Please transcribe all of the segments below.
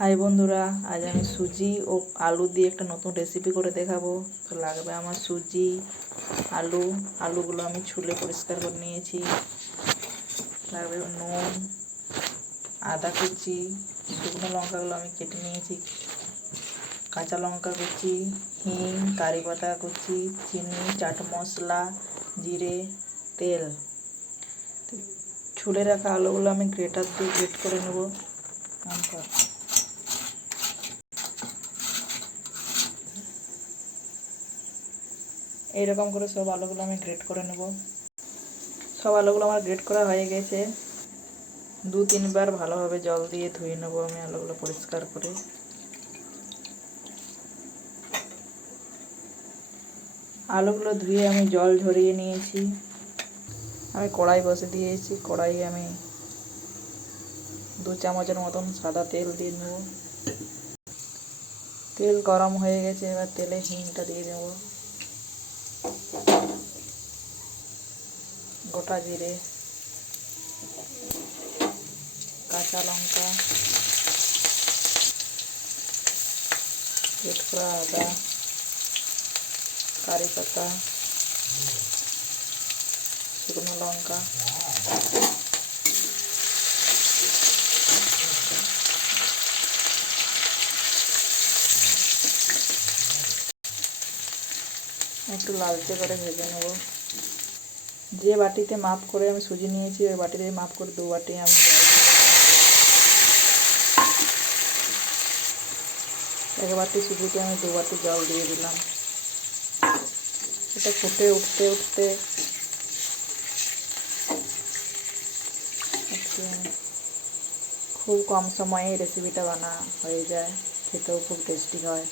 High বন্ধুরা, আজ আমি সুজি ও আলু দিয়ে একটা নতুন রেসিপি করে দেখাবো। তো লাগবে আমার সুজি, আলুগুলো আমি ছুলে পরিষ্কার করে নিয়েছি। লাগবে নুন, আদা কুচি, শুকনো লঙ্কাগুলো আমি কেটে নিয়েছি, কাঁচা লঙ্কা কুচি, হিং, কারি পাতা কুচি, চিনি, চাট মশলা, জিরে, তেল। ছুলে রাখা আলুগুলো আমি গ্রেটার দিয়ে গ্রেট করে নেব। এইরকম করে সব আলুগুলো আমি গ্রেট করে নেব। সব আলুগুলো আমার গ্রেট করা হয়ে গেছে। 2-3 বার ভালোভাবে জল দিয়ে ধুয়ে নেব আমি আলুগুলো পরিষ্কার করে। আলুগুলো ধুয়ে আমি জল ঝরিয়ে নিয়েছি। আমি কড়াই বসে দিয়েছি। কড়াইয়ে আমি 2 চামচের মতন সাদা তেল দিয়ে নেব। তেল গরম হয়ে গেছে, এবার তেলে হিংটা দিয়ে দেব, গোটা জিরে, কাঁচা লঙ্কা, গ্রেট করা আদা, কারি পাতা, শুকনো লঙ্কা, একটু লালচে করে ভেজে নেব। যে বাটিতে মাপ করে আমি সুজি নিয়েছি ওই বাটিতে মাপ করে 2 বাটি আমি এক বাটি সুজিতে আমি 2 বাটি জল দিয়ে দিলাম। এটা ফুটে উঠতে উঠতে খুব কম সময়ে রেসিপিটা বানা হয়ে যায়, খেতেও খুব টেস্টি হয়।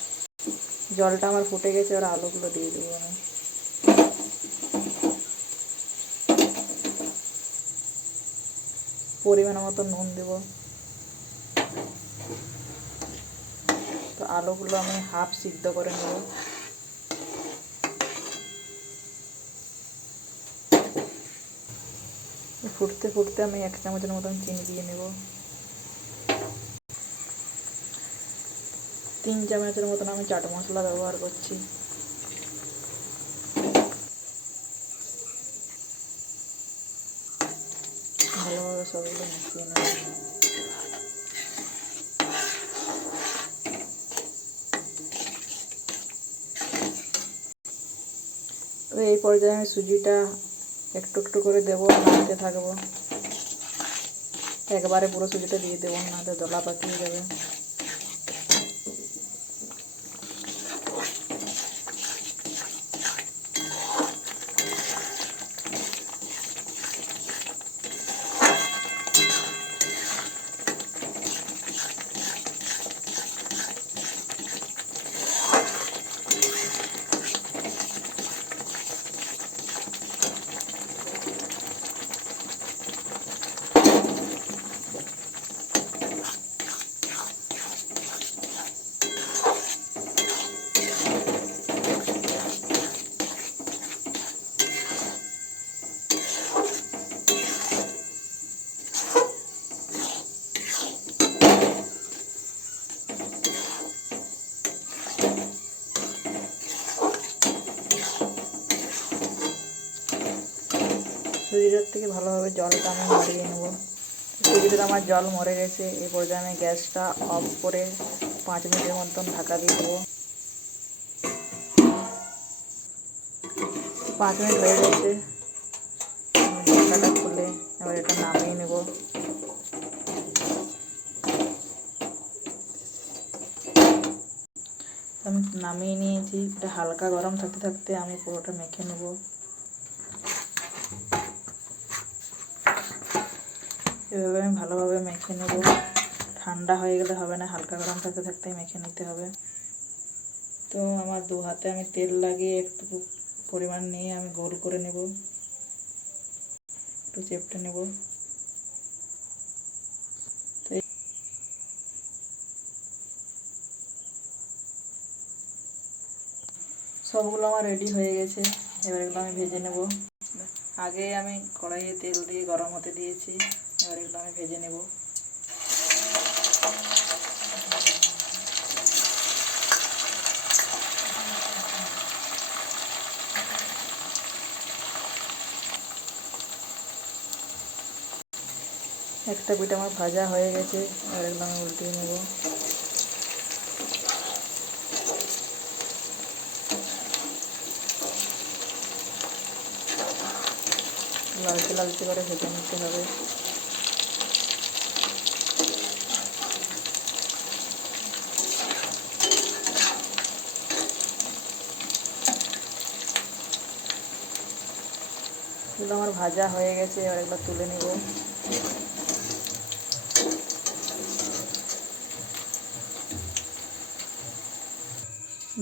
জলটা আমার ফুটে গেছে, আর আলুগুলো দিয়ে দেবো আমি। পরিমাণ মতো নুন দেব। তো আলুগুলো আমি হাফ সিদ্ধ করে নেব। ফুটতে ফুটতে আমি 1 চামচের মতন চিনি দিয়ে নেব। 3 চামচের মতন আমি চাট মশলা ব্যবহার করছি। ভালোভাবে সবগুলো মিশিয়ে নেব। তো এই পর্যায়ে আমি সুজিটা একটু একটু করে দেবো, নাড়তে থাকবো। একবারে পুরো সুজিটা দিয়ে দেবো, নাহলে দলা পাকিয়ে যাবে। সুজিটার থেকে ভালোভাবে জলটা আমি মারিয়ে নেব। সুজিটা আমার জল মরে গেছে। এই পর্যায়ে আমি গ্যাসটা অফ করে 5 মিনিটের মতন ঢাকা দিয়ে দেবো। 5 মিনিট হয়ে গেছে। ঢাকাটা খুলে এবার এটা নামিয়ে নেব। আমি নামিয়ে নিয়েছি। এটা হালকা গরম থাকতে থাকতে আমি পুরোটা মেখে নেব। এভাবে আমি ভালোভাবে মেখে নেব। ঠান্ডা হয়ে গেলে হবে না, হালকা গরম থাকতে থাকতে মেখে নিতে হবে। তো আমার 2 হাতে আমি তেল লাগিয়ে একটু পরিমাণ নিয়ে আমি গোল করে নেব, একটু চেপটে নেব। সবগুলো আমার রেডি হয়ে গেছে। এবার এগুলো আমি ভেজে নেব। আগে আমি কড়াইয়ে তেল দিয়ে গরম হতে দিয়েছি, এবার এগুলো আমি ভেজে নেব। একটা পিঠ আমার ভাজা হয়ে গেছে, আর এগুলো আমি উল্টিয়ে নেব। লালচে লালচে করে ভেজে নিতে হবে। এগুলো আমার ভাজা হয়ে গেছে, এবার এগুলো তুলে নেব।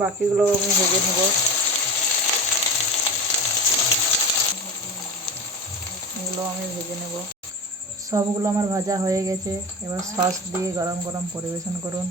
বাকিগুলো আমি ভেজে নেব। এগুলো আমি ভেজে নেব। সবগুলো আমার ভাজা হয়ে গেছে, এবার সস দিয়ে গরম গরম পরিবেশন করুন।